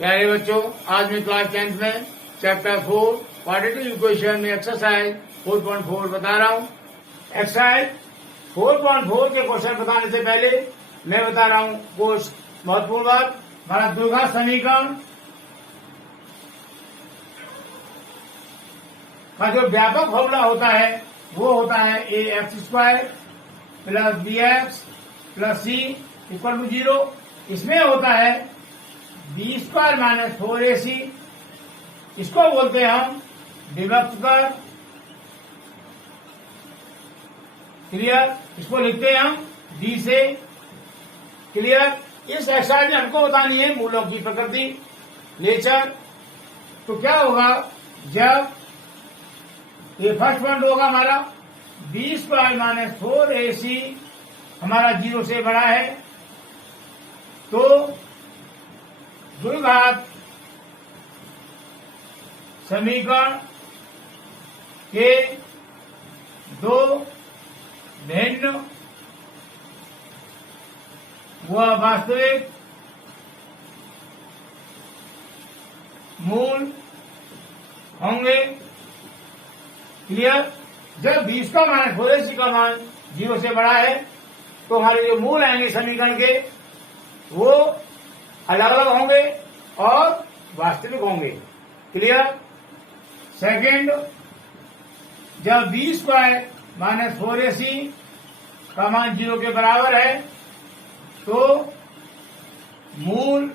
प्यारे बच्चों, आज मैं क्लास 10th में चैप्टर 4 क्वाड्रेटिक इक्वेशन में एक्सरसाइज 4.4 बता रहा हूँ। एक्सरसाइज 4.4 के क्वेश्चन बताने से पहले मैं बता रहा हूँ कुछ महत्वपूर्ण बात। हमारा द्विघात समीकरण का जो व्यापक फॉर्मूला होता है वो होता है A X square plus B X plus C equal to 0। इसमें होता है बी स्क्वायर माइनस 4ac, इसको बोलते हैं हम विभक्त कर। क्लियर? इसको लिखते हैं हम डी से। क्लियर? इस एक्सरसाइज में हमको बतानी है मूलों की प्रकृति, नेचर। तो क्या होगा जब ये फर्स्ट पॉइंट होगा हमारा बी स्क्वायर माइनस 4ac हमारा 0 से बड़ा है, तो द्विघात समीकरण के दो भिन्न व वास्तविक मूल होंगे। क्लियर? जब 20 का मान 4ac का मान 0 से बड़ा है तो हमारे जो मूल आएंगे समीकरण के वो अलग अलग होंगे और वास्तविक होंगे। क्लियर? सेकंड, जब बी स्क्वायर माइनस 4ac का मान 0 के बराबर है तो मूल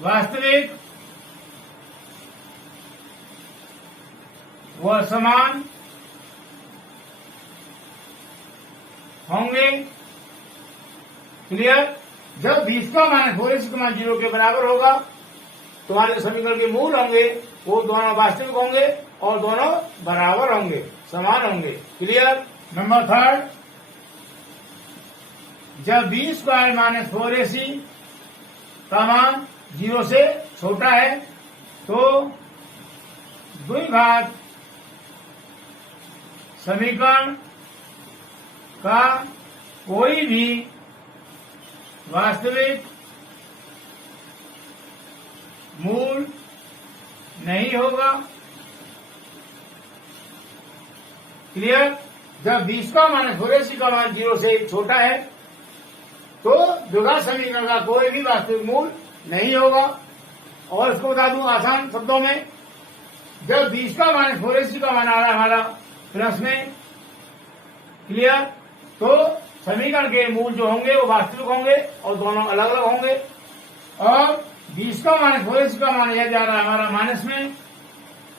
वास्तविक व समान होंगे। क्लियर? जब 20 का मान 4ac का मान 0 के बराबर होगा तो हमारे समीकरण के मूल होंगे वो दोनों वास्तविक होंगे और दोनों बराबर होंगे, समान होंगे। क्लियर? नंबर थर्ड, जब बी स्क्वायर माइनस 4ac का मान 0 से छोटा है तो द्विघात समीकरण का कोई भी वास्तविक मूल नहीं होगा। क्लियर? जब 20 का मान 4ac का मान 0 से छोटा है तो द्विघात समीकरण का कोई भी वास्तविक मूल नहीं होगा। और इसको बता दूं आसान शब्दों में, जब 20 का मान 4ac का मान आ रहा है हमारा प्लस में, क्लियर, तो समीकरण के मूल जो होंगे वो वास्तविक होंगे और दोनों अलग अलग होंगे। और 20 का मान 4ac का मान यह जा रहा है हमारा माइनस में,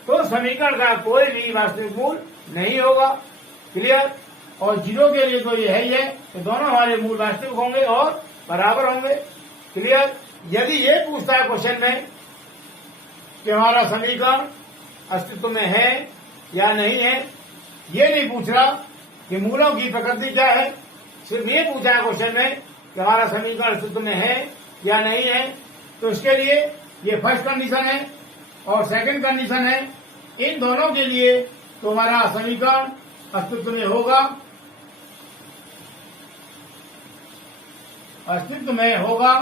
तो समीकरण का कोई भी वास्तविक मूल नहीं होगा। क्लियर? और 0 के लिए तो ये है ही है, तो दोनों हमारे मूल वास्तविक होंगे और बराबर होंगे। क्लियर? यदि ये पूछता है क्वेश्चन में कि हमारा समीकरण अस्तित्व में है या नहीं है, ये नहीं पूछ रहा कि मूलों की प्रकृति क्या है, सिर्फ ये पूछा है क्वेश्चन में कि हमारा समीकरण अस्तित्व में है या नहीं है, तो इसके लिए ये फर्स्ट कंडीशन है और सेकंड कंडीशन है। इन दोनों के लिए तो हमारा समीकरण अस्तित्व में होगा, अस्तित्व में होगा।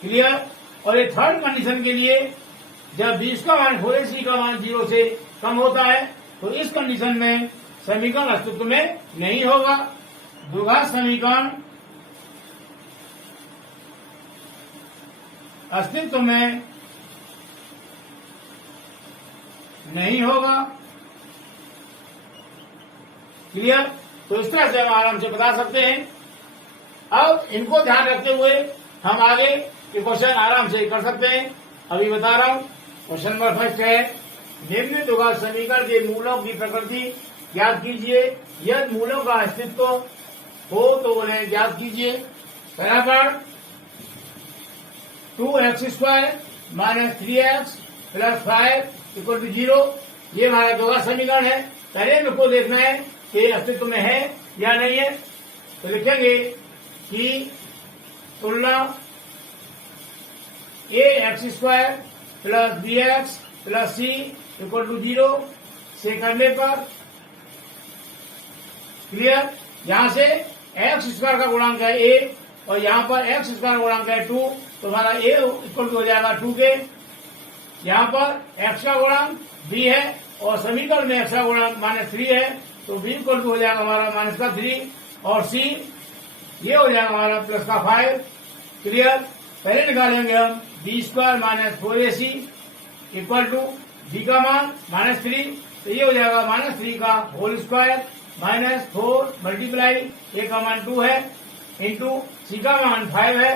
क्लियर? और ये थर्ड कंडीशन के लिए जब 20 का मान 4ac का मान 0 से कम होता है तो इस कंडीशन में समीकरण अस्तित्व में नहीं होगा। द्विघात समीकरण अस्तित्व में नहीं होगा। क्लियर? तो इस तरह से हम आराम से बता सकते हैं। अब इनको ध्यान रखते हुए हम आगे के क्वेश्चन आराम से कर सकते हैं। अभी बता रहा हूं। क्वेश्चन नंबर फर्स्ट है, निम्न द्विघात समीकरण के मूलों की प्रकृति ज्ञात कीजिए। यदि मूलों का अस्तित्व हो तो उन्हें ज्ञात कीजिए। पहला part, 2x square minus 3x plus 5 equal to 0, ये हमारा द्विघात समीकरण है। पहले मेरे को देखना है कि अस्तित्व में है या नहीं है, तो लिखेंगे कि तुलना A X square plus B X plus C equal to 0 से करने पर, क्लियर, यहां से एक्स स्क्वायर का गुणांक है ए और यहाँ पर एक्स स्क्वायर गुणांक है 2, तो हमारा ए इक्वल टू हो जाएगा 2 के। यहाँ पर एक्स का गुणांक बी है और समीकरण में एक्स का गुणांक -3 है, तो बी इक्वल टू हो जाएगा हमारा -3 और सी ये हो जाएगा हमारा +5। क्लियर। पहले निकालेंगे हम B square -4ac equal to B का मान -3, तो ये हो जाएगा -3 का होल स्क्वायर -4 मल्टीप्लाई ए का मान 2 है इंटू सी का मान 5 है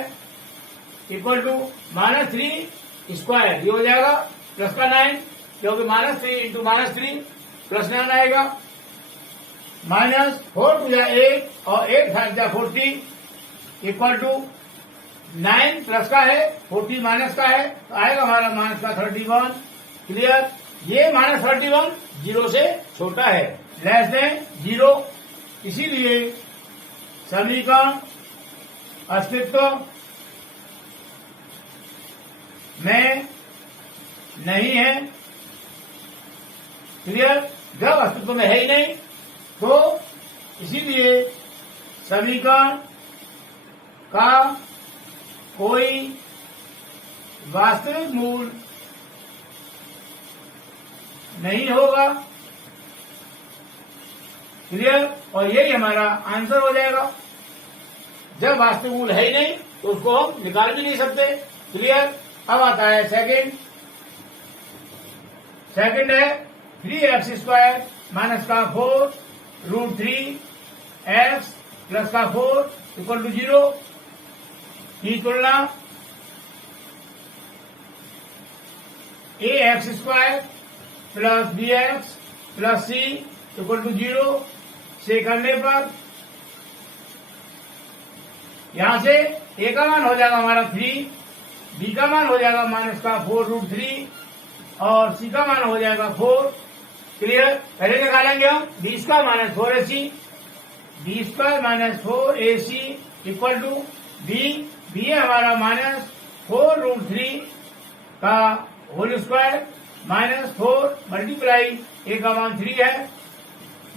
इक्वल टू -3 स्क्वायर, ये हो जाएगा प्लस का 9, क्योंकि -3 इंटू -3 +9 आएगा। -4 टू या 8 और 8 5 या 40 इक्वल टू 9 प्लस का है 40 माइनस का है, तो आएगा हमारा माइनस का 31। क्लियर। ये -31 0 से छोटा है, लेस देन 0, इसीलिए समीकरण अस्तित्व में नहीं है। क्लियर। जब अस्तित्व में है ही नहीं तो इसीलिए समीकरण का कोई वास्तविक मूल नहीं होगा। क्लियर। और यही हमारा आंसर हो जाएगा। जब वास्तविक मूल है ही नहीं तो उसको हम निकाल भी नहीं सकते। क्लियर। अब आता है सेकंड है 3x² -4 √3x +4 = 0 की तुलना ax² +bx +c = 0 से करने पर यहां से a का मान हो जाएगा हमारा 3, b का मान हो जाएगा -4 √3 और c का मान हो जाएगा 4। क्लियर। पहले निकालेंगे हम b² -4ac, b² -4ac equal to b है हमारा -4 √3 का होल स्क्वायर -4 मल्टीप्लाई a का मान 3 है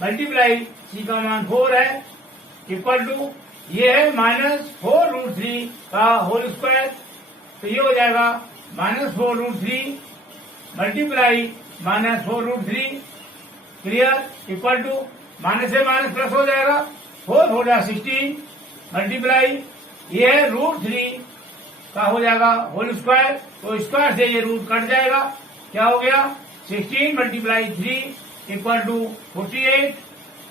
मल्टीप्लाई c का मान 4 है इक्वल टू ये है -4 √3 का होल स्क्वायर, तो ये हो जाएगा -4 √3 multiply -4 √3। Clear. Equal to minus से माइनस प्लस हो जाएगा, 4 हो जाएगा 16 मल्टीप्लाई ये है √3 का हो जाएगा होल स्क्वायर, तो स्क्वायर से ये रूट कट जाएगा, क्या हो गया 16 मल्टीप्लाई 3 इक्वल टू 48,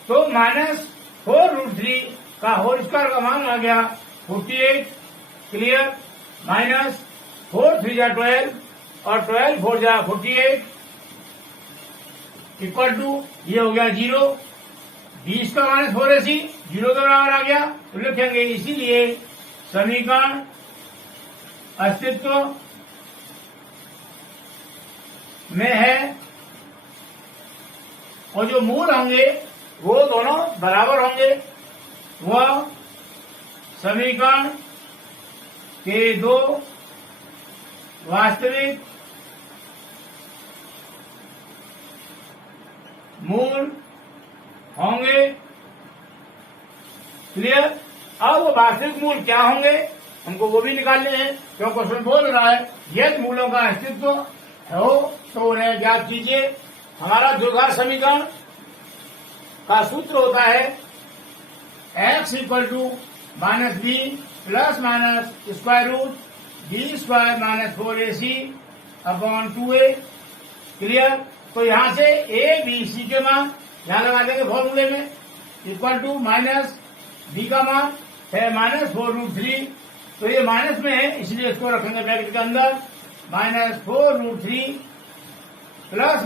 तो -4 √3 का होल स्क्वायर का मान आ गया 48। क्लियर। -4 3 जा 12 और 12 4 जा 48 इक्वल टू ये हो गया 0। 20 का -4ac 0 के बराबर आ गया, तो लिखेंगे इसीलिए समीकरण अस्तित्व में है और जो मूल होंगे वो दोनों बराबर होंगे। वह समीकरण के दो वास्तविक मूल होंगे। क्लियर। अब वो वास्तविक मूल क्या होंगे हमको वो भी निकालने हैं, क्यों क्वेश्चन बोल रहा है यदि मूलों का अस्तित्व हो तो उन्हें ज्ञात कीजिए। हमारा द्विघात समीकरण का सूत्र होता है x = -b ± square root b² -4ac upon 2a। Clear. तो यहां से a b c के मान यहां लगा देंगे फॉर्मूले में इक्वल टू -b का मान है -4 √3, तो ये माइनस में है इसलिए इसको रखेंगे ब्रैकेट के अंदर -4 √3 plus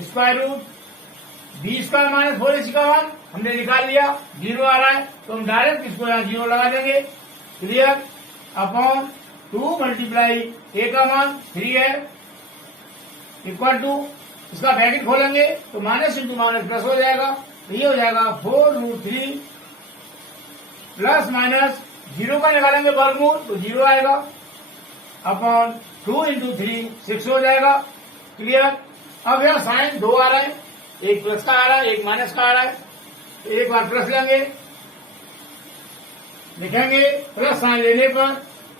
square root b² -4ac का मान हमने निकाल लिया, 0 आ रहा है तो हम डायरेक्ट इसको यहाँ 0 लगा देंगे। क्लियर। अपॉन 2 मल्टीप्लाई a का मान 3 है इक्वल टू इसका ब्रैकेट खोलेंगे तो माइनस इंटू माइनस प्लस हो जाएगा, तो ये हो जाएगा 4 √3 प्लस माइनस 0 का निकालेंगे वर्गमूल तो 0 आएगा अपॉन 2 × 3 6 हो जाएगा। क्लियर। अब यह साइन 2 आ रहा है, एक प्लस का आ रहा है एक माइनस का आ रहा है, एक बार प्लस लेंगे लिखेंगे प्लस साइन लेने पर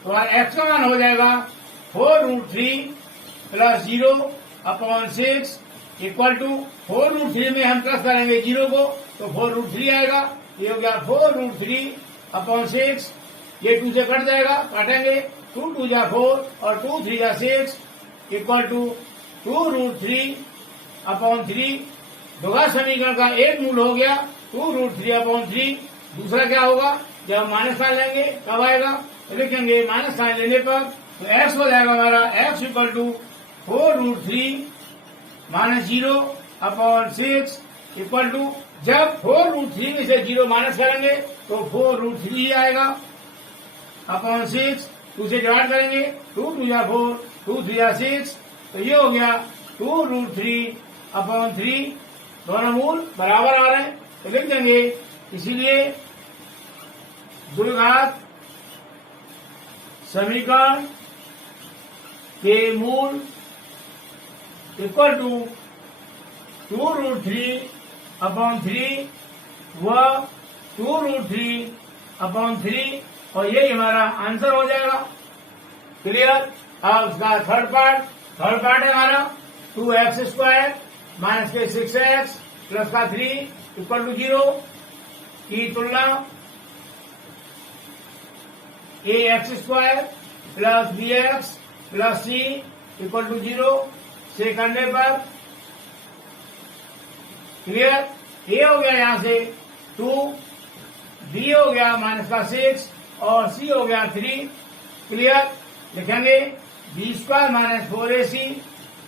तो एक्स का मान हो जाएगा 4√3 प्लस 0/6 इक्वल टू 4√3 में हम प्लस करेंगे 0 को तो 4√3 आएगा। ये हो गया 4√3/6। ये 2 से कट जाएगा, काटेंगे 2 2 जा 4 और 2 3 जा 6 इक्वल टू 2√3/3। दोगा समीकरण का एक मूल हो गया 2√3/3। दूसरा क्या होगा, जब माइनस साइन लेंगे कब आएगा, तो लिखेंगे माइनस साइन लेने पर तो एक्स हो जाएगा हमारा X equal to 4√3 minus 0/6 equal to, जब 4√3 में से 0 माइनस करेंगे तो 4√3 ही आएगा अपॉन 6। 2 से डिवाइड करेंगे 2 2 जा 4 2 3 जा 6 तो ये हो गया 2√3/3। दोनों मूल बराबर आ रहे हैं तो लिख देंगे, इसीलिए द्विघात समीकरण के मूल इक्वल टू 2√3/3 व 2√3/3 और यही हमारा आंसर हो जाएगा। क्लियर। अब उसका थर्ड पार्ट है हमारा 2x² माइनस के 6x प्लस का 3 इक्वल टू 0 की तुलना ax² plus bx plus c equal to 0 से करने पर क्लियर। ए हो गया यहाँ से 2, बी हो गया माइनस का 6 और सी हो गया 3। क्लियर। लिखेंगे b² minus 4ac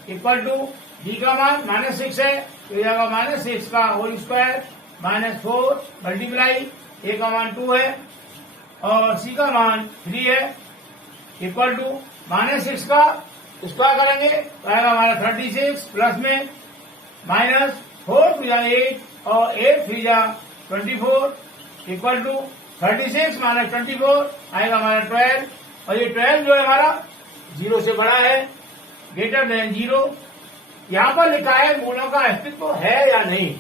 equal to B का मान -6 है तो जाएगा -6 का होल स्क्वायर माइनस 4 मल्टीप्लाई ए का मान 2 है और सी का मान 3 है इक्वल टू -6 का स्क्वायर करेंगे तो आएगा हमारा 36 प्लस में माइनस 4 3 जा 8 और 8 3 जा 24 इक्वल टू 36 माइनस 24 आएगा हमारा 12 और ये 12 जो है हमारा 0 से बड़ा है, ग्रेटर देन 0। यहाँ पर लिखा है मूलों का अस्तित्व है या नहीं,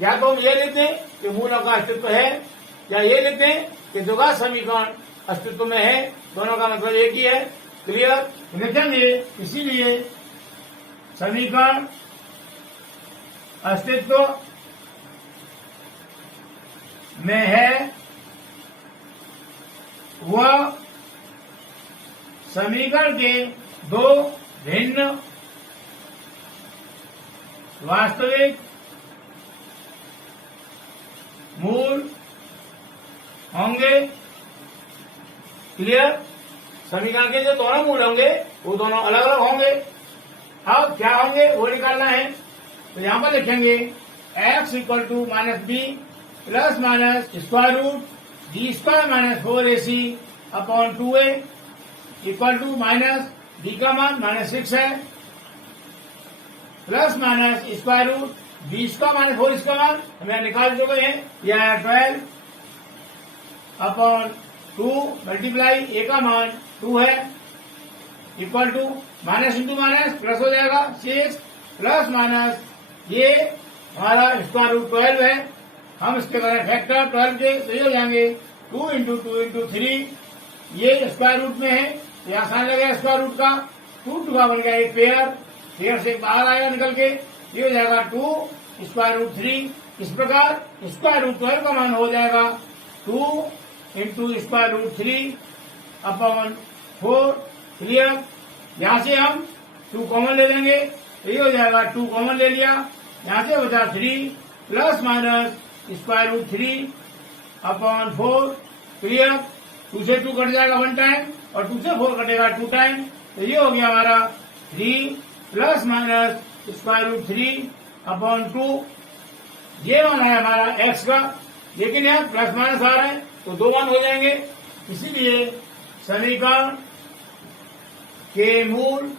या तो हम ये लिखते हैं कि मूलों का अस्तित्व है या ये लिखते हैं कि द्विघात समीकरण अस्तित्व में है, दोनों का मतलब एक ही है। क्लियर। लिखेंगे इसीलिए समीकरण अस्तित्व में है वह समीकरण के दो भिन्न वास्तविक मूल होंगे। क्लियर। समीकरण के जो दोनों मूल होंगे वो दोनों अलग अलग होंगे। अब क्या होंगे वो निकालना है तो यहां पर लिखेंगे x equal to minus B plus minus square root b² minus 4ac upon 2a equal to minus B का मान -6 है प्लस माइनस स्क्वायर रूट 20 का माइनस 4 इसका मान हमें निकाल चुके हैं, यह है 12 अपॉन 2 मल्टीप्लाई ए का मान 2 है equal to minus into minus plus हो जाएगा 6 प्लस माइनस ये हमारा स्क्वायर रूट 12 है, हम इसके बारे फैक्टर 12 के तो ये हो जाएंगे 2 इंटू 2 इंटू 3, ये स्क्वायर रूट में है तो आसान लगेगा स्क्वायर रूट का 2 2 का बन गया एक पेयर से बाहर आएगा निकल के, ये हो जाएगा 2 स्क्वायर रूट 3। इस प्रकार स्क्वायर रूट 12 का मान हो जाएगा 2 into square root 3 upon 4। Clear. यहां से हम 2 कॉमन ले लेंगे तो ये हो जाएगा 2 कॉमन ले लिया, यहां से बचा 3 plus minus square root 3 upon 4। Clear. 2 से 2 कट जाएगा 1 टाइम और 2 से 4 कटेगा 2 टाइम तो ये हो गया हमारा 3 plus minus square root 3 upon 2। ये मान है हमारा x का, लेकिन यहाँ प्लस माइनस आ रहे हैं तो 2 मान हो जाएंगे, इसीलिए समीकरण के मूल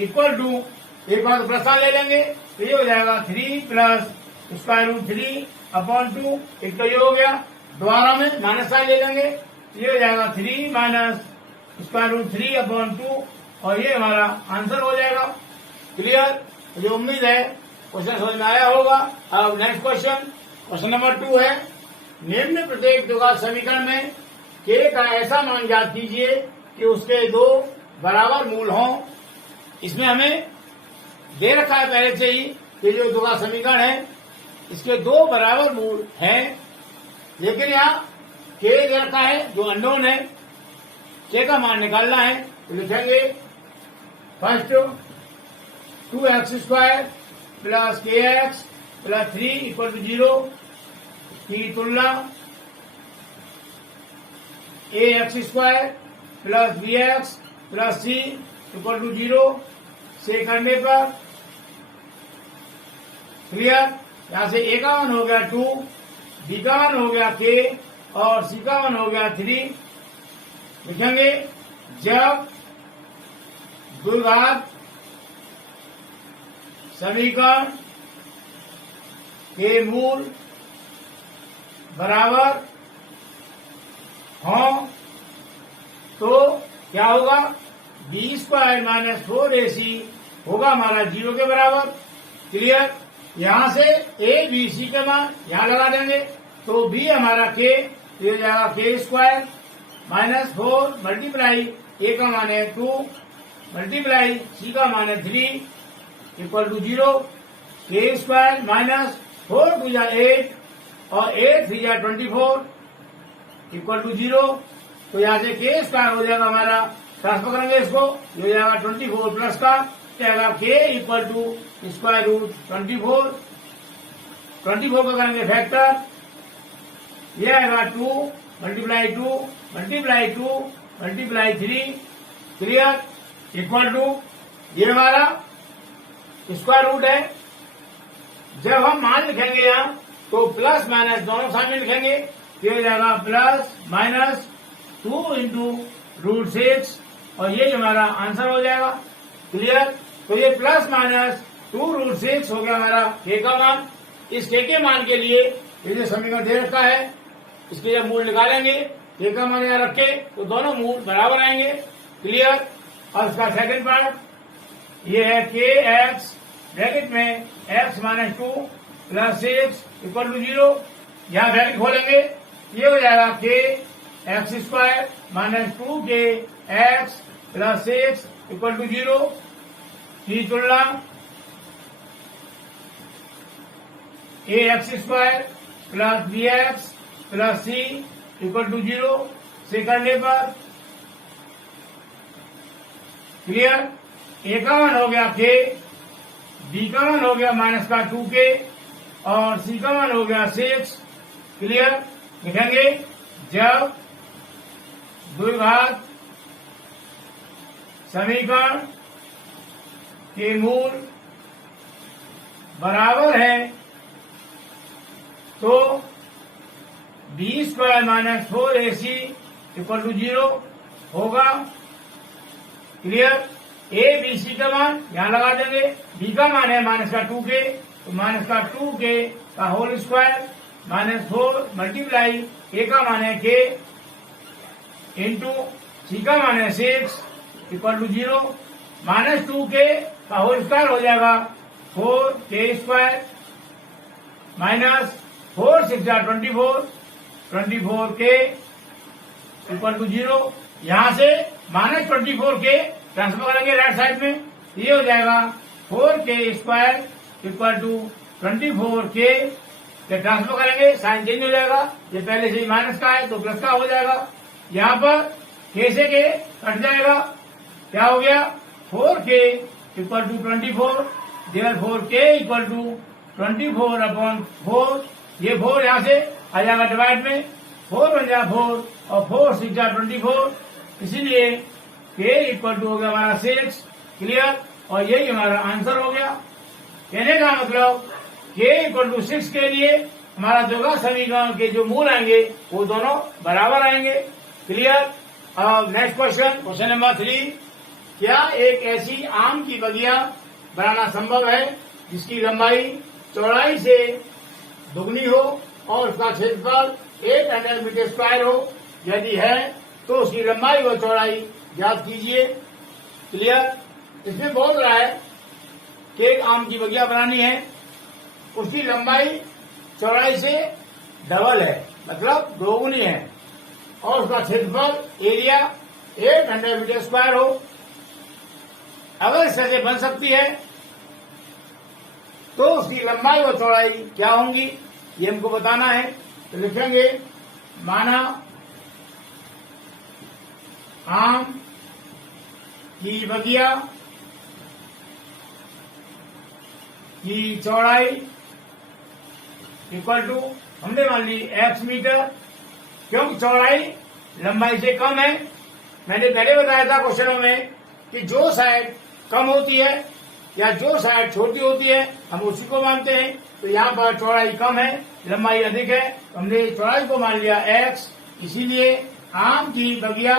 इक्वल टू एक बार प्लस ले लेंगे तो ये हो जाएगा 3 प्लस स्क्वायर रूट 3 अपॉन 2। एक तो ये हो गया, दोबारा में माइनस साइन ले लेंगे तो ये हो जाएगा 3 माइनस स्क्वायर रूट 3 अपॉन 2 और ये हमारा आंसर हो जाएगा। क्लियर। मुझे उम्मीद है क्वेश्चन समझ में आया होगा। अब नेक्स्ट क्वेश्चन नंबर 2 है निम्न प्रत्येक द्विघात समीकरण में के का ऐसा मान ज्ञात कीजिए कि उसके दो बराबर मूल हों। इसमें हमें दे रखा है पहले से ही कि जो द्विघात समीकरण है इसके दो बराबर मूल हैं, लेकिन यहाँ के दे रखा है जो अननोन है। के का मान निकालना है तो लिखेंगे first 2x² plus kx plus 3 equal to 0 की तुलना ax² plus bx plus c equal to 0 से करने पर क्लियर। यहां से a का मान हो गया 2, b का मान हो गया k और c का मान हो गया 3। लिखेंगे जब द्विघात समीकरण के मूल बराबर हों तो क्या होगा, b² माइनस 4ac होगा हमारा 0 के बराबर। क्लियर। यहां से a b c के मान यहां लगा देंगे तो b हमारा k हो जाएगा k² माइनस 4 मल्टीप्लाई a का मान है 2 मल्टीप्लाई c का मान है 3 इक्वल टू 0। k² माइनस 4 2 जा 8 और 8 3 जा 24 इक्वल टू 0। तो यहाँ से k² हो जाएगा हमारा, ट्रांसफर करेंगे इसको, ये हो जाएगा 24 प्लस का जाएगा k equal to square root 24 का करेंगे फैक्टर, ये आएगा 2 multiply 2 multiply 2 multiply 3 clear equal to ये हमारा स्क्वायर रूट है। जब हम मान लिखेंगे यहाँ तो प्लस माइनस दोनों सामने लिखेंगे, ये हो जाएगा प्लस माइनस 2 इंटू रूट 6 और ये हमारा आंसर हो जाएगा। क्लियर। तो ये प्लस माइनस 2 रूट 6 हो गया हमारा के का मान। इस के मान के लिए ये जो समीकरण दे रखा है इसके जब मूल निकालेंगे के का मान यहाँ रखे तो दोनों मूल बराबर आएंगे। क्लियर। और इसका सेकंड पार्ट ये है के एक्स ब्रैकेट में x minus 2 plus 6 equal to 0। यहाँ ब्रैकेट खोलेंगे ये हो जाएगा के x² माइनस 2 के x प्लस 6 इक्वल टू 0 की तुलना ax² plus bx plus c equal to 0 से करने पर क्लियर। a का मान हो गया k, b का मान हो गया माइनस का 2k और c का मान हो गया 6। क्लियर। लिखेंगे जब द्विघात समीकरण के मूल बराबर है तो b² minus 4ac equal to 0 होगा। क्लियर। a b c का मान यहां लगा देंगे, b का मान है माइनस का 2k तो माइनस का 2k का whole square minus 4 multiply a का मान है k इंटू c का मान है 6 इक्वल टू 0 माइनस 2k का होल स्क्वायर हो जाएगा 4k² minus 4 6 24k equal to 0। यहां से माइनस 24k ट्रांसफर करेंगे राइट साइड में, ये हो जाएगा 4k² इक्वल टू 24k के ट्रांसफर करेंगे साइन चेंज हो जाएगा, ये पहले से ही माइनस का है तो प्लस का हो जाएगा। यहाँ पर k से k कट जाएगा, क्या हो गया 4k equal to 24 therefore k equal to 24/4। ये 4 यहाँ से आ जाएगा डिवाइड में, 4 बन जाएगा 4 और 4 6 जा 24, इसीलिए k इक्वल टू हो गया हमारा 6। क्लियर। और यही हमारा आंसर हो गया। कहने का मतलब k इक्वल टू 6 के लिए हमारा द्विघात समीकरण के जो मूल आएंगे वो दोनों बराबर आएंगे। क्लियर। अब नेक्स्ट क्वेश्चन नंबर 3, क्या एक ऐसी आम की बगिया बनाना संभव है जिसकी लंबाई चौड़ाई से दुगनी हो और उसका क्षेत्रफल 800 मीटर स्क्वायर हो? यदि है तो उसकी लंबाई व चौड़ाई ज्ञात कीजिए। क्लियर। इसमें बोल रहा है कि एक आम की बगिया बनानी है, उसकी लंबाई चौड़ाई से डबल है। मतलब दोगुनी है और उसका क्षेत्रफल एरिया 800 मीटर स्क्वायर हो। अगर इस तरह से बन सकती है तो उसकी लंबाई और चौड़ाई क्या होंगी ये हमको बताना है। तो लिखेंगे माना आम की बगिया की चौड़ाई इक्वल टू, हमने मान ली x मीटर, क्योंकि चौड़ाई लंबाई से कम है। मैंने पहले बताया था क्वेश्चनों में कि जो साइड कम होती है या जो साइड छोटी होती है हम उसी को मानते हैं। तो यहाँ पर चौड़ाई कम है, लंबाई अधिक है, तो हमने चौड़ाई को मान लिया x। इसीलिए आम की बगिया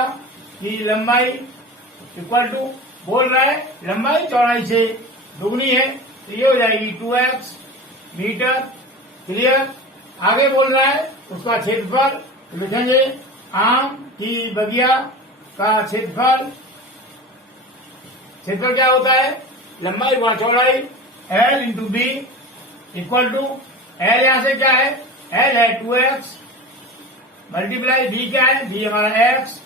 की लंबाई इक्वल टू, बोल रहा है लंबाई चौड़ाई से दुगनी है, तो ये हो जाएगी 2x मीटर। क्लियर। आगे बोल रहा है उसका क्षेत्रफल, तो लिखेंगे आम की बगिया का क्षेत्रफल। क्षेत्रफल क्या होता है? लंबाई गुणा चौड़ाई, L into B equal to, L यहां से क्या है? L है 2x मल्टीप्लाई बी क्या है? बी हमारा x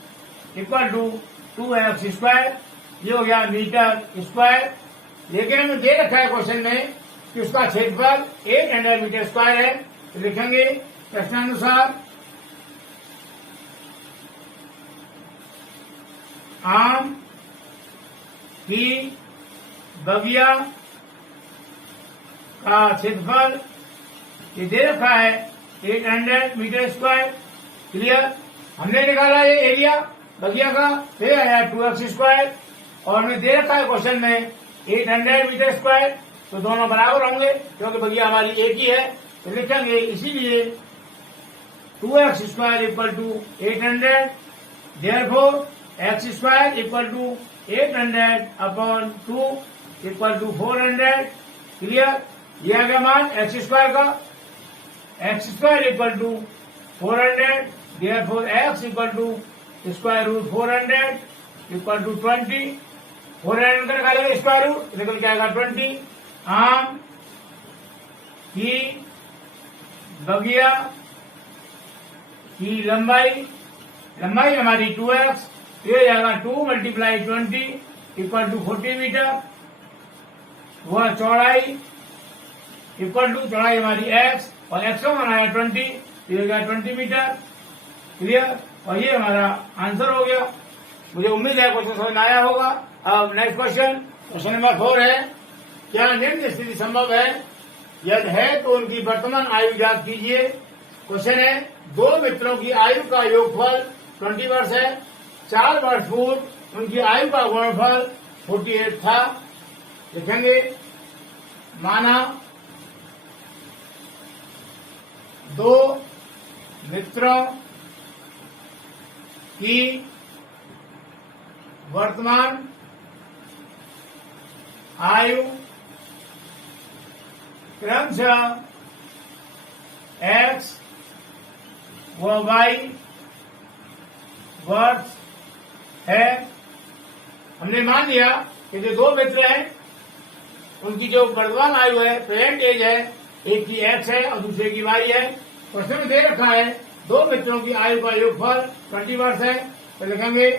equal to 2x square. ये हो गया मीटर स्क्वायर। लेकिन हमें दे रखा है क्वेश्चन में कि उसका क्षेत्रफल 800 मीटर स्क्वायर है, तो लिखेंगे प्रश्नानुसार आम की बगिया का क्षेत्रफल ये दे रखा है 800 मीटर स्क्वायर। क्लियर। हमने निकाला ये एरिया बगिया का, फिर आया 2x स्क्वायर और हमें दे रखा है क्वेश्चन में 800 मीटर स्क्वायर, तो दोनों बराबर होंगे क्योंकि बगिया हमारी एक ही है। तो लिखेंगे इसीलिए 2x square equal to 800, therefore x square equal to 800 upon 2 equal to 400। Clear. ये आ गया मान x स्क्वायर का, x square equal to 400, therefore x equal to square root 400 equal to 20। 400 का निकालेंगे स्क्वायर रूट, निकल के आएगा 20। आम की बगिया की लंबाई, लंबाई हमारी 2x, ये जाएगा 2 मल्टीप्लाई 20 इक्वल टू 40 मीटर। वह चौड़ाई इक्वल टू, चौड़ाई हमारी x और x का मान आया 20, ये हो गया 20 मीटर। क्लियर। और ये हमारा आंसर हो गया। मुझे उम्मीद है क्वेश्चन समझ में आया होगा। अब नेक्स्ट क्वेश्चन, क्वेश्चन नंबर 4 है, क्या निम्न स्थिति संभव है? यदि है तो उनकी वर्तमान आयु ज्ञात कीजिए। क्वेश्चन है, दो मित्रों की आयु का योगफल 20 वर्ष है। 4 वर्ष पूर्व उनकी आयु का गुणनफल 48 था। लिखेंगे माना दो मित्रों की वर्तमान आयु क्रमशः x व y वर्ष है। हमने मान लिया कि जो दो मित्र हैं उनकी जो वर्तमान आयु है, प्रेजेंट एज है, एक की x है और दूसरे की y है। प्रश्न में दे रखा है दो मित्रों की आयु का योगफल 20 वर्ष है। तो लिखेंगे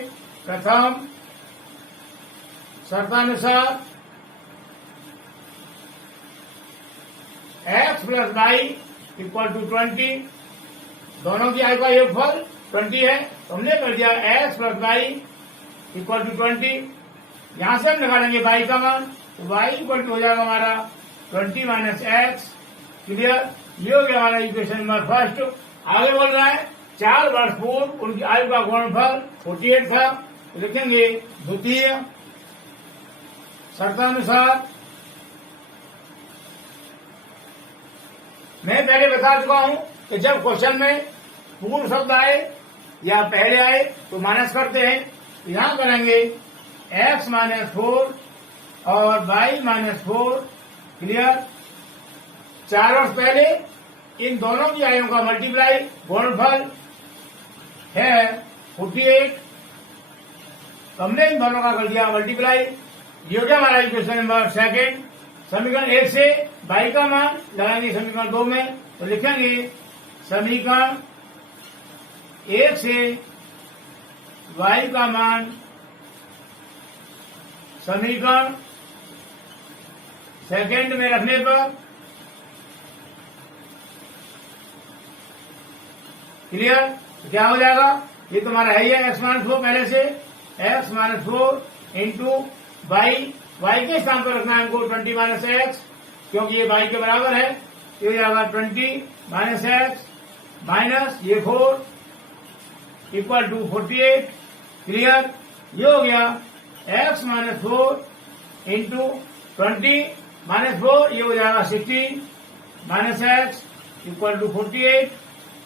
प्रथम शर्तानुसार x plus Y equal to 20, दोनों की आयु का योगफल 20 है, तो हमने कर दिया x plus Y equal to 20। यहां से हम निकालेंगे y का मान, तो y इक्वल टू हो जाएगा हमारा 20 माइनस x। क्लियर। ये हो गया हमारा इक्वेशन नंबर फर्स्ट। आगे बोल रहा है 4 वर्ष पूर्व उनकी आयु का गुणनफल 48 था, तो लिखेंगे द्वितीय शर्तानुसार। मैं पहले बता चुका हूं कि जब क्वेश्चन में पूर्ण शब्द आए या पहले आए तो माइनस करते हैं। तो यहां करेंगे x माइनस 4 और y माइनस 4। क्लियर। 4 वर्ष पहले इन दोनों की आयु का मल्टीप्लाई, गुणनफल है 48, तो हमने इन दोनों का कर दिया मल्टीप्लाई। ये हो गया हमारा इक्वेशन नंबर सेकेंड। समीकरण 1 से y का मान लगाएंगे समीकरण 2 में, तो लिखेंगे समीकरण 1 से y का मान समीकरण सेकेंड में रखने पर क्लियर क्या हो जाएगा? ये तुम्हारा है ही है x-4 पहले से x-4 इंटू y के स्थान पर रखना है हमको 20 माइनस एक्स, क्योंकि ये y के बराबर है। ये हो जाएगा 20 माइनस एक्स माइनस ये 4 इक्वल टू 48। क्लियर? ये हो गया x-4 इंटू 20 माइनस 4, ये हो जाएगा 16 minus X equal to 48।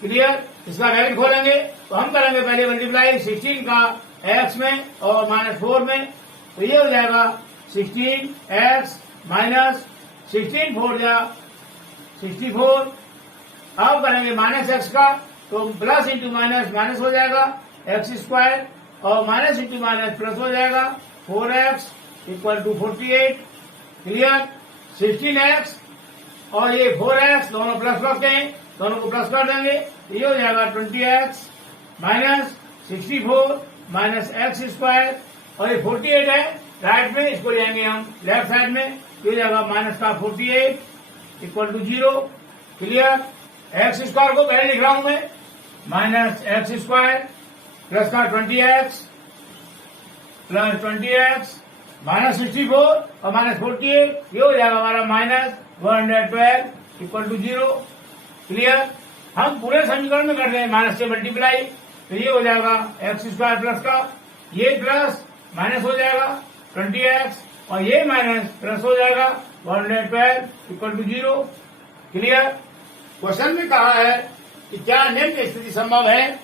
Clear? इसका ब्रैकेट खोलेंगे तो हम करेंगे पहले मल्टीप्लाई 16 का x में और माइनस 4 में, तो ये हो जाएगा 16x माइनस 16 4 जा 64। अब करेंगे माइनस x का तो प्लस इंटू माइनस माइनस हो जाएगा x² और माइनस इंटू माइनस प्लस हो जाएगा 4x equal to 48। Clear? 16x और ये 4x दोनों प्लस करते हैं, दोनों को प्लस कर देंगे, ये हो जाएगा 20x माइनस 64 माइनस x² और ये 48 है राइट में, इसको लेंगे हम लेफ्ट साइड में, ये हो जाएगा माइनस का 48 इक्वल टू 0। क्लियर? x² को पहले लिख रहा हूं मैं माइनस x² प्लस का 20x प्लस 20x माइनस 64 और माइनस 48, ये हो जाएगा हमारा माइनस 112 इक्वल टू 0। क्लियर? हम पूरे समीकरण में कर रहे हैं माइनस से मल्टीप्लाई, तो ये हो जाएगा x² प्लस का ये प्लस माइनस हो जाएगा 20x और ये माइनस प्लस हो जाएगा 112 इक्वल टू 0। क्लियर? क्वेश्चन में कहा है कि क्या निम्न स्थिति संभव है?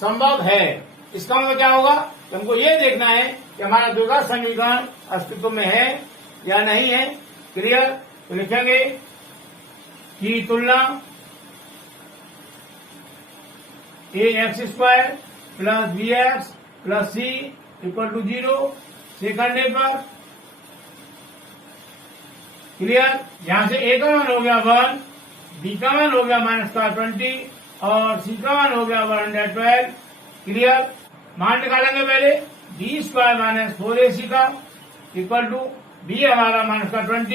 संभव है। इसका मतलब क्या होगा? हमको ये देखना है कि हमारा द्विघात समीकरण अस्तित्व में है या नहीं है। क्लियर? तो लिखेंगे की तुलना ax² plus bx plus c equal to 0 से करने पर क्लियर? यहां से a का मान हो गया 1, b का मान हो गया माइनस का 20 और c का मान हो गया 112। क्लियर? मान निकालेंगे पहले b² माइनस 4ac का इक्वल टू b हमारा माइनस का 20,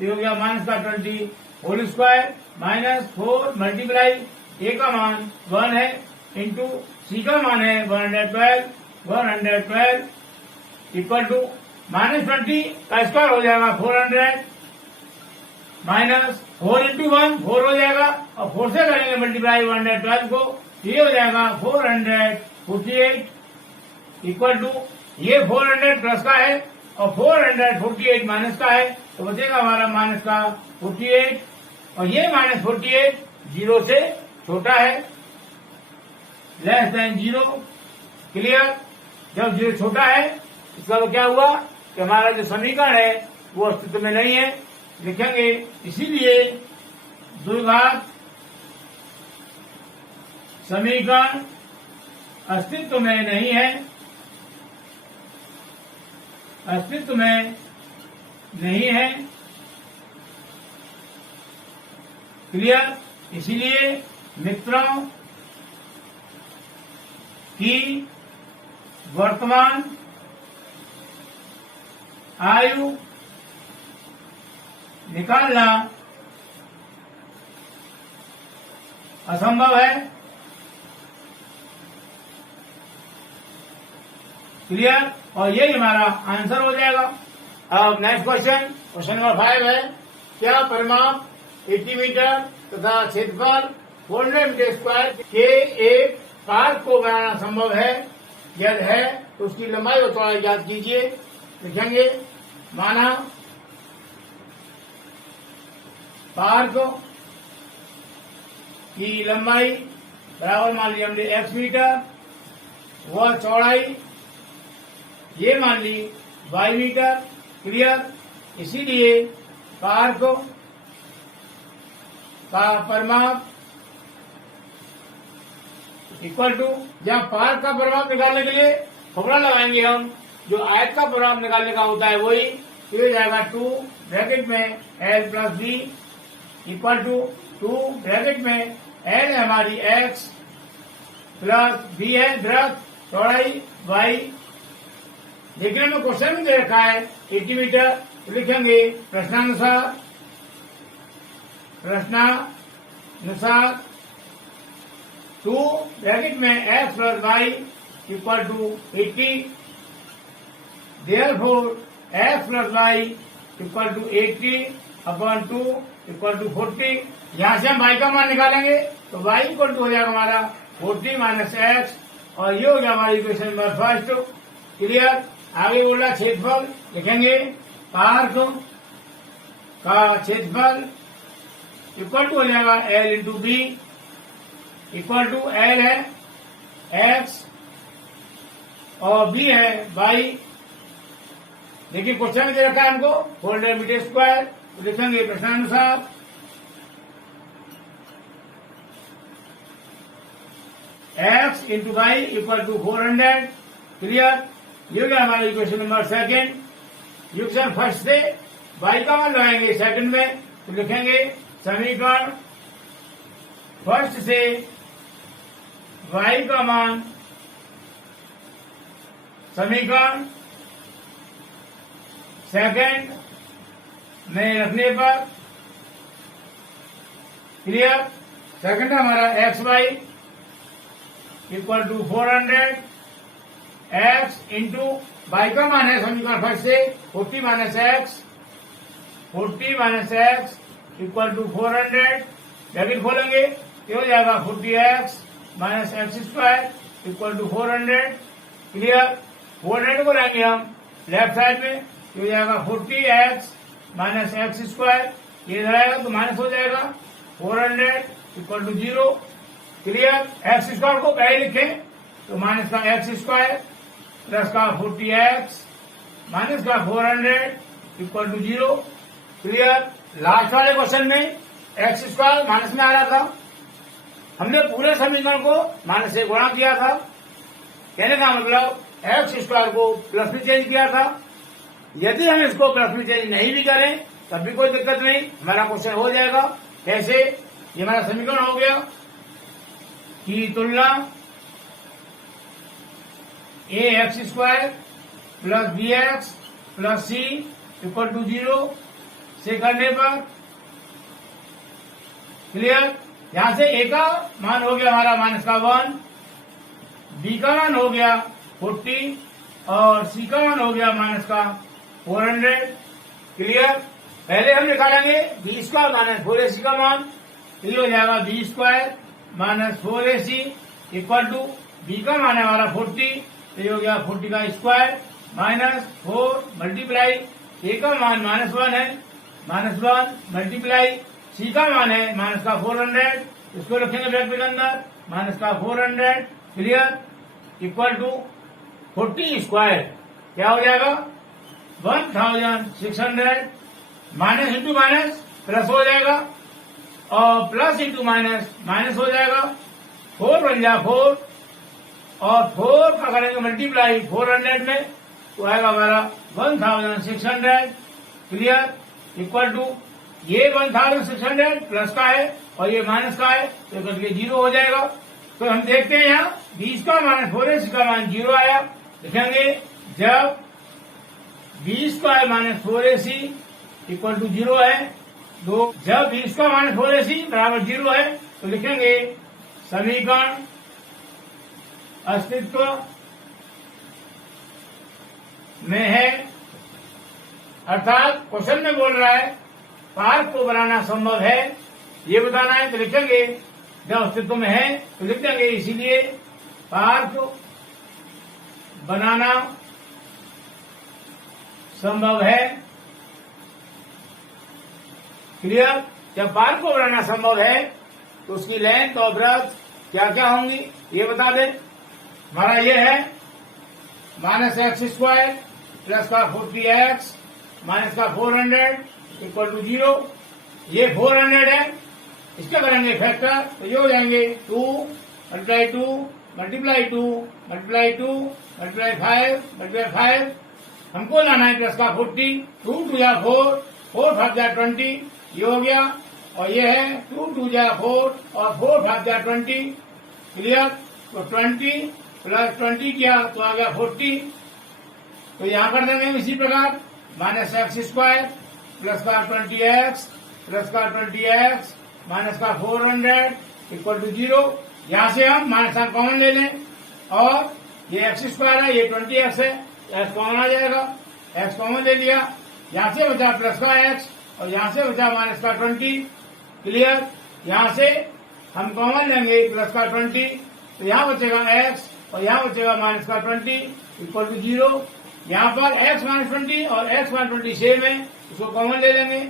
ये हो गया माइनस का 20 whole square minus 4 multiply a का मान 1 है इंटू c का मान है 112 इक्वल टू माइनस 20 का स्क्वायर हो जाएगा 400 माइनस 4 इंटू 1 4 हो जाएगा और 4 से करेंगे मल्टीप्लाई 112 को, ये हो जाएगा 448 इक्वल टू ये 400 प्लस का है और 448 माइनस का है, तो बचेगा हमारा माइनस का 48 और ये माइनस 48 0 से छोटा है, लेस देन 0। क्लियर? जब 0 छोटा है इसका तो क्या हुआ कि हमारा जो समीकरण है वो अस्तित्व में नहीं है, लिखेंगे इसीलिए द्विघात समीकरण अस्तित्व में नहीं है, अस्तित्व में नहीं है। क्लियर? इसीलिए मित्रों की वर्तमान आयु निकालना असंभव है। क्लियर? और यही हमारा आंसर हो जाएगा। अब नेक्स्ट क्वेश्चन नंबर 5 है, क्या परिमाप 80 मीटर तथा क्षेत्रफल 400 मीटर स्क्वायर के एक पार्क को बनाना संभव है? यदि है तो उसकी लंबाई और चौड़ाई ज्ञात कीजिए। लिखेंगे माना पार्क की लंबाई बराबर मान ली हमने x मीटर, वह चौड़ाई ये मान ली y मीटर। क्लियर? इसीलिए पार्क का परिमाप इक्वल टू, जहां पार्क का परिमाप निकालने के लिए फॉर्मूला लगाएंगे हम, जो आयत का परिमाप निकालने का होता है वही, तो हो जाएगा 2 ब्रैकेट में l plus b equal to 2 bracket में l है हमारी x प्लस बी है वृत्त चौड़ाई वाई। देखने में क्वेश्चन में दे रखा है 80 मीटर, तो लिखेंगे प्रश्नानुसार टू ब्रैकेट में X plus Y equal to 80, therefore X plus Y equal to 80 upon 2 equal to 40। यहां से हम वाई का मान निकालेंगे तो वाई इक्वल टू हो जाएगा हमारा 40 माइनस एक्स, और ये हो गया हमारी इक्वेशन नंबर फर्स्ट। क्लियर। आगे बोला क्षेत्रफल, लिखेंगे पार्क का क्षेत्रफल इक्वल टू हो जाएगा L into B, equal to L है एक्स और बी है वाई। देखिए क्वेश्चन में दे रखा है हमको 400 मीटर स्क्वायर, तो लिखेंगे प्रश्नानुसार X into Y equal to 400। Clear. ये हो गया हमारा equation number second. Equation first से वाई का मान लगाएंगे सेकंड में, तो लिखेंगे समीकरण फर्स्ट से वाई का मान समीकरण सेकंड में रखने पर। क्लियर। सेकंड हमारा X Y equal to 400 X into Y का मान है समीकरण फर्स्ट से 40 minus X, 40 minus X equal to 400। Bracket खोलेंगे, ये हो जाएगा 40x minus X square equal to 400। Clear. 400 को लाएंगे हम लेफ्ट साइड में, ये हो जाएगा 40x माइनस एक्स स्क्वायर, ये इधर आएगा तो माइनस हो जाएगा 400 equal to 0। Clear. X square को पहले लिखें तो माइनस का एक्स स्क्वायर प्लस का 40x माइनस का 400 इक्वल टू 0। क्लियर। लास्ट वाले क्वेश्चन में एक्स स्क्वायर माइनस में आ रहा था, हमने पूरे समीकरण को माइनस से गुणा किया था। कहने का मतलब एक्स स्क्वायर को प्लस में चेंज किया था। यदि हम इसको प्लस में चेंज नहीं भी करें तब भी कोई दिक्कत नहीं, हमारा क्वेश्चन हो जाएगा। कैसे? ये हमारा समीकरण हो गया की तुलना A X square plus B X plus C equal to 0 से करने पर। क्लियर। यहां से ए का मान हो गया हमारा माइनस का 1, बी का मान हो गया 40 और सी का मान हो गया माइनस का 400। क्लियर। पहले हम निकालेंगे बी स्क्वायर माइनस 4ac का मान, ये हो जाएगा B square minus 4ac equal to B का मान है हमारा 40, तो ये हो गया 40 का स्क्वायर माइनस 4 मल्टीप्लाई ए का मान -1 है, -1 मल्टीप्लाई सी का मान है माइनस का 400, इसको रखेंगे ब्रैकेट के अंदर माइनस का 400। क्लियर। इक्वल टू 40 स्क्वायर क्या हो जाएगा 1600, माइनस इंटू माइनस प्लस हो जाएगा और प्लस इंटू माइनस माइनस हो जाएगा। 4 बन जाए 4 और 4 का करेंगे मल्टीप्लाई 400 में, तो आएगा हमारा 1600। क्लियर। इक्वल टू ये 1600 प्लस का है और ये माइनस का है, तो करके 0 हो जाएगा। तो हम देखते हैं यहाँ 20 का माइनस 4ac का मान 0 आया। लिखेंगे जब 20 का माइनस 4ac इक्वल टू 0 है, तो जब 20 का माइनस 4ac बराबर 0 है, तो लिखेंगे समीकरण अस्तित्व में है। अर्थात क्वेश्चन में बोल रहा है पार्क को बनाना संभव है, ये बताना है, तो लिखेंगे जब अस्तित्व में है तो लिख देंगे इसीलिए पार्क बनाना संभव है। क्लियर। जब पार्क को बनाना संभव है तो उसकी लेंथ और ब्रेड्थ क्या क्या होंगी ये बता दें। हमारा ये है माइनस एक्स स्क्वायर प्लस का 40x माइनस का 400 इक्वल टू 0। ये 400 है, इसके करेंगे फैक्टर, तो ये हो जाएंगे 2 multiply 2 multiply 2 multiply 2 multiply 5 multiply 5। हमको लाना है प्लस का 40, 2 2 या 4, 4 5 या 20, ये हो गया। और ये है 2 2 या 4 और 4 5 या 20। क्लियर। तो 20 प्लस 20 किया तो आ गया 40। तो यहां कर देंगे इसी प्रकार माइनस एक्स स्क्वायर प्लस का 20x प्लस का 20x माइनस का 400 इक्वल टू 0। यहां से हम माइनस का कॉमन ले लें और ये एक्स स्क्वायर है, ये 20x है, एक्स कॉमन आ जाएगा, एक्स कॉमन ले लिया। यहां से बचा प्लस का एक्स और यहां से बचा माइनस का 20। क्लियर। यहां से हम कॉमन लेंगे प्लस का 20 तो यहां बचेगा एक्स और यहां बचेगा माइनस का 20 इक्वल टू 0। यहाँ पर x माइनस 20 और x माइनस 20 सेम है, इसको कॉमन ले लेंगे।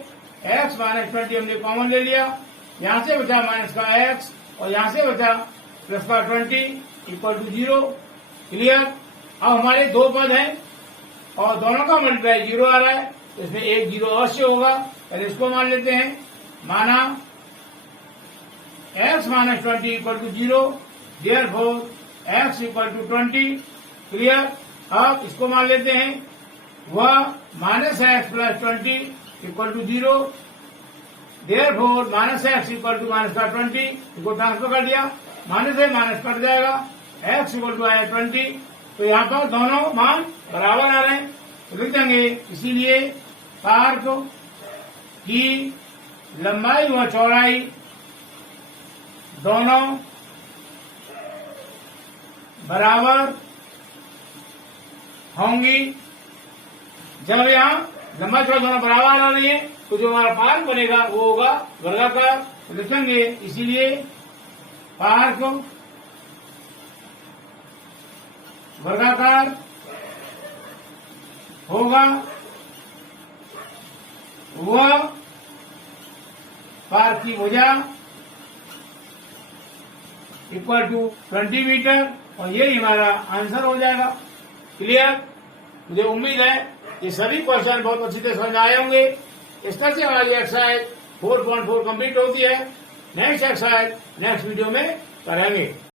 x माइनस 20 हमने कॉमन ले लिया, यहाँ से बचा माइनस का x और यहाँ से बचा प्लस का 20 इक्वल टू 0। क्लियर। अब हमारे दो पद हैं और दोनों का मल्टीप्लाई 0 आ रहा है, इसमें एक 0 अवश्य होगा। पहले इसको मान लेते हैं, माना x minus 20 equal to 0, therefore x equal to 20। Clear. अब इसको मान लेते हैं, वह minus X plus 20 equal to 0, therefore minus X equal to minus का 20। इसको ट्रांसफर कर दिया, माइनस है माइनस कट जाएगा, एक्स इक्वल टू आया 20। तो यहाँ पर दोनों मान बराबर आ रहे हैं, तो लिख देंगे इसीलिए आर्क की लंबाई व चौड़ाई दोनों बराबर होंगी। जब यहाँ लंबा चौड़ा दोनों बराबर आ रही है तो जो हमारा पार्क बनेगा वो होगा वर्गाकार। तो लिखेंगे इसीलिए पार्क वर्गाकार होगा, वह पार्क की भुजा इक्वल टू 20 मीटर और यही हमारा आंसर हो जाएगा। क्लियर। मुझे उम्मीद है ये सभी क्वेश्चन बहुत अच्छी तरह समझ आए होंगे। इस तरह से हमारी एक्सरसाइज 4.4 कंप्लीट होती है। नेक्स्ट एक्सरसाइज नेक्स्ट वीडियो में करेंगे।